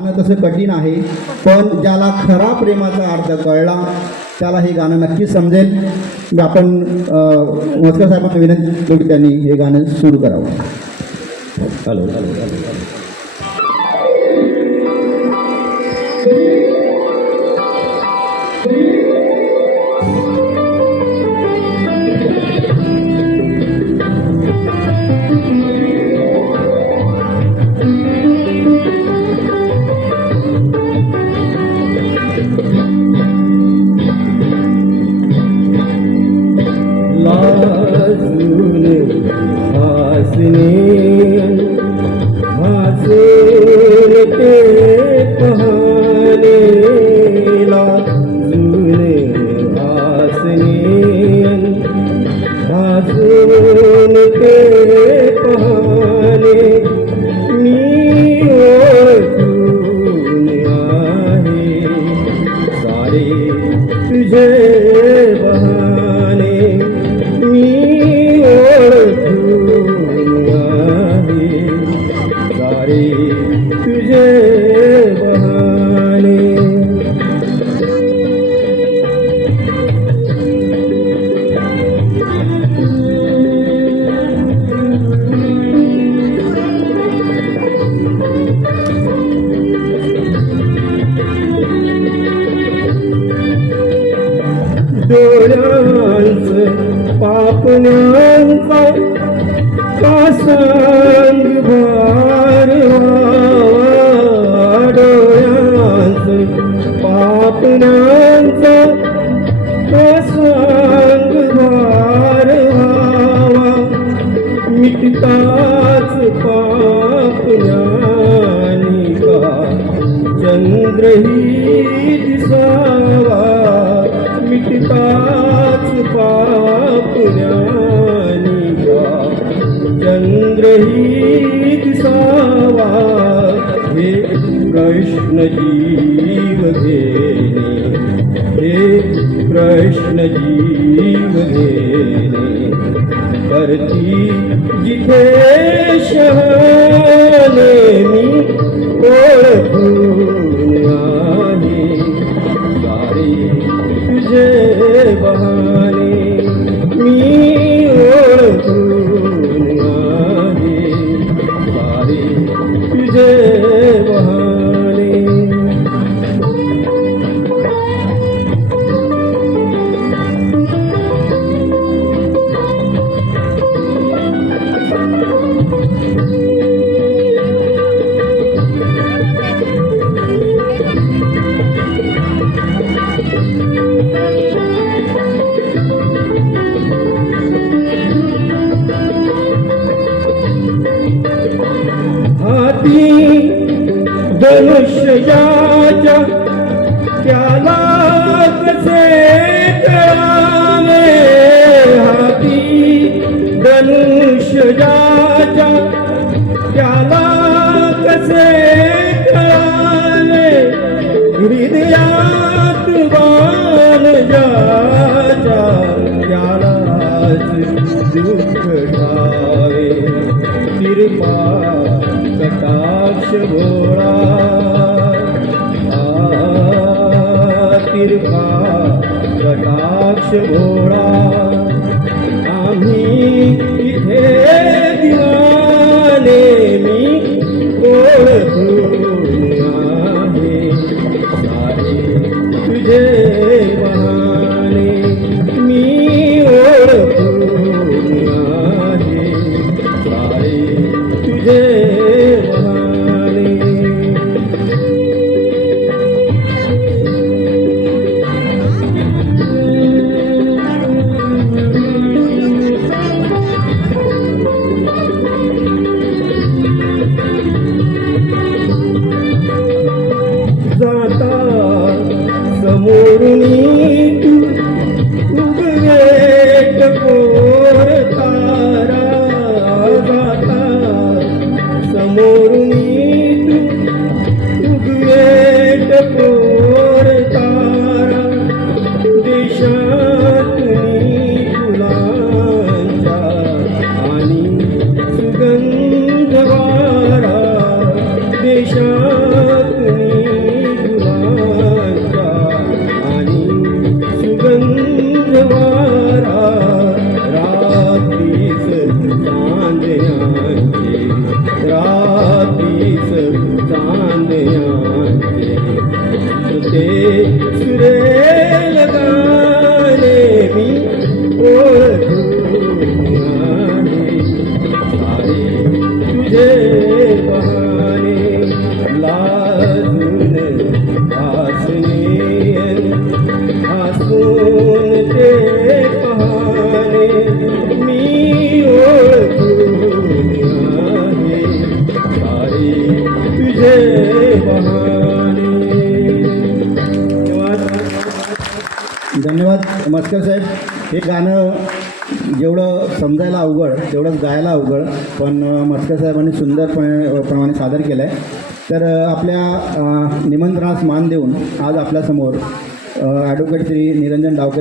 गाणं तसं कठीण आहे. पण ज्याला खरा प्रेमाचा अर्थ कळला त्याला हे गाणं नक्की समजेल. आपण मस्कर साहेबांना विनंती करू त्यांनी हे गाणं सुरू करावं. Hello hello hello. मिटताच पाप ज्ञानिका चंद्रही दिसावा मिटताच पाप ज्ञानिका चंद्रही दिसावा हे कृष्ण जीव घेणे हे कृष्ण मनुष्याच्या त्याला कसे कळावे हाती धनुष्याच्या त्याला कसे कळावे हृदयात बाण ज्याच्या त्यालाच दुःख ठावे. कृपा कटाक्ष भोळा कृपा कटाक्ष भोळा आम्ही इथे दिवाने मी ओळखून आहे सारे तुझे बहाने मी ओळखून आहे सारे तुझे मस्कर साहेब. हे गाणं जेवढं समजायला अवघड तेवढंच गायला अवघड पण मस्कर साहेबांनी सुंदरपणे प्रमाणे सादर केलं आहे तर आपल्या निमंत्रणास मान देऊन आज आपल्यासमोर ॲडव्होकेट श्री निरंजन डावकर